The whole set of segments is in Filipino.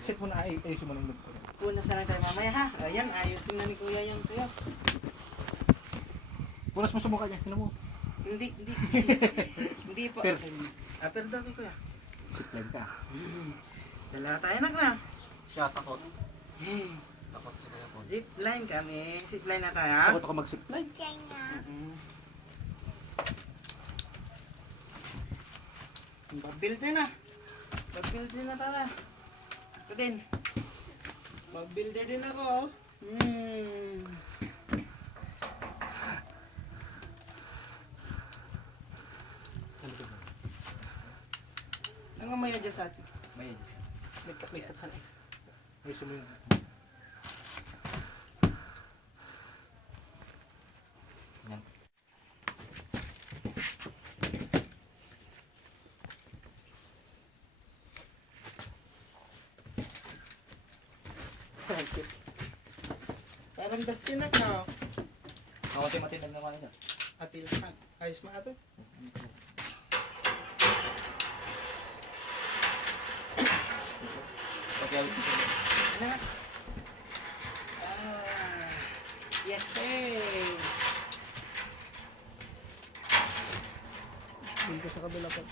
Set mo na ayusin mo ng loob ko. Punas na lang tayo mamaya ha. Ayan, ayusin na ni Kuya yan sa'yo. Punas mo sa mukha niya. Tignan mo. Hindi. Hindi po. Per. Pero daw kay Kuya. Zipline ka. Dalawa tayo na. Siya takot. Takot sa kaya po. Zipline kami. Zipline na tayo ha. Takot ako mag-zipline. Mag-builder na. Mag-builder na tayo. Ako din. Mag-builder din ako. Nangamaya dyan sa atin. May edis. May katsan. Ayusin mo yung... Yan. Parang dusty na ka. Mati-mati na naman niya. Atil ka. Ayos mo ato. Okay, Ano nga? Yes, hey! Dito sa kabila pa.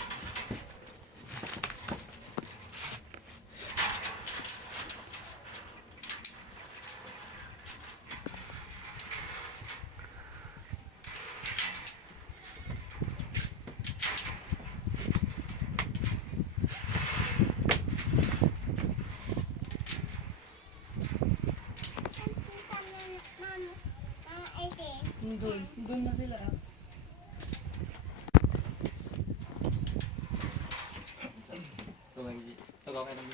Doon na sila. Tagaw kayo lang.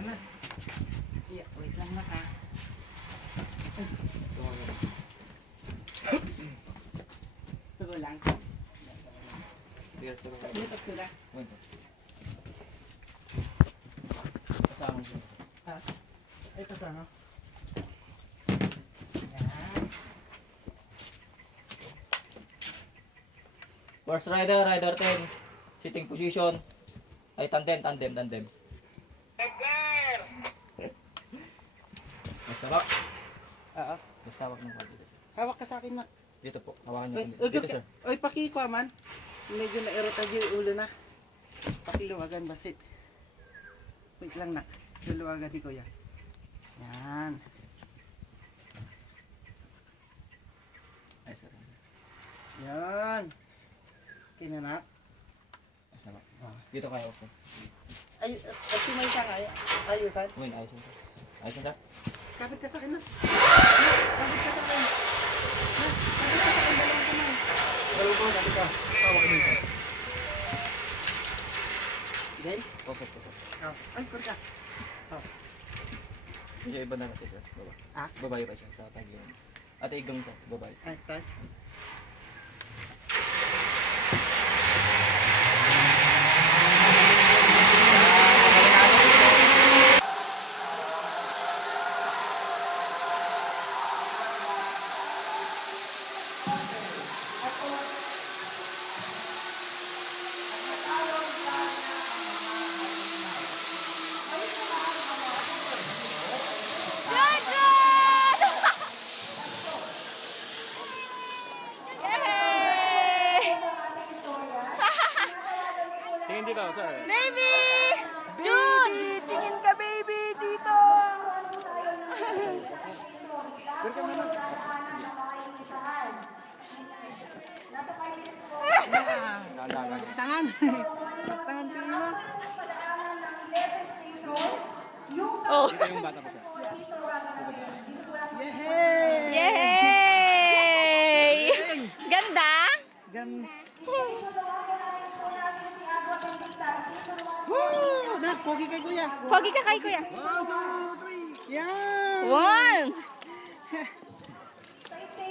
Ano? Iya, wait lang na ka. Tugo lang. Sige, tagaw kayo. Dito sila. Wait. Kasama siya. Ha? Ito sa ano? Yan. First rider, rider 10. Sitting position. Ay, tandem. Basta ba? Oo. Basta wag nang dito. Hawak ka sa akin na. Dito po. Hawakan niyo Oy, po dito, sir. Oy, pakikuha man. Medyo na-erota yung ulo na. Pakiluwagan basit. Wait lang na. Luluwagan di Kuya. Yan. Ay, sir. Yan. Kinanak. Basta ba? Dito kayo ako. Ay, optimize ka nga. Ayusan. Wait, ayos sir. Ayos sir. Kapit ka sa akin na. Kapit ka sa akin. Kapit ka sa akin. Dalawang kamay. Dalawa ko, kapit ka. Tawag mo ito. Then? Posok. Oh. Ay, kurka. Medyo iba na natin sir. Baba. Ah? Babae pa siya. Tatag yun. Ate igang sir. Babae. Ay, tayo. Tingin dito sir. Baby! June! Tingin ka, baby, dito! Pero ka na lang. Tangan! Tangan, tingin mo. Oh! Dito yung bata pa siya. Yehey! Yay! Ganda? Gan... Woo! Na, pogi kay Kuya. Pogi ka kay kuya. 1, 2, 3. Yan! One!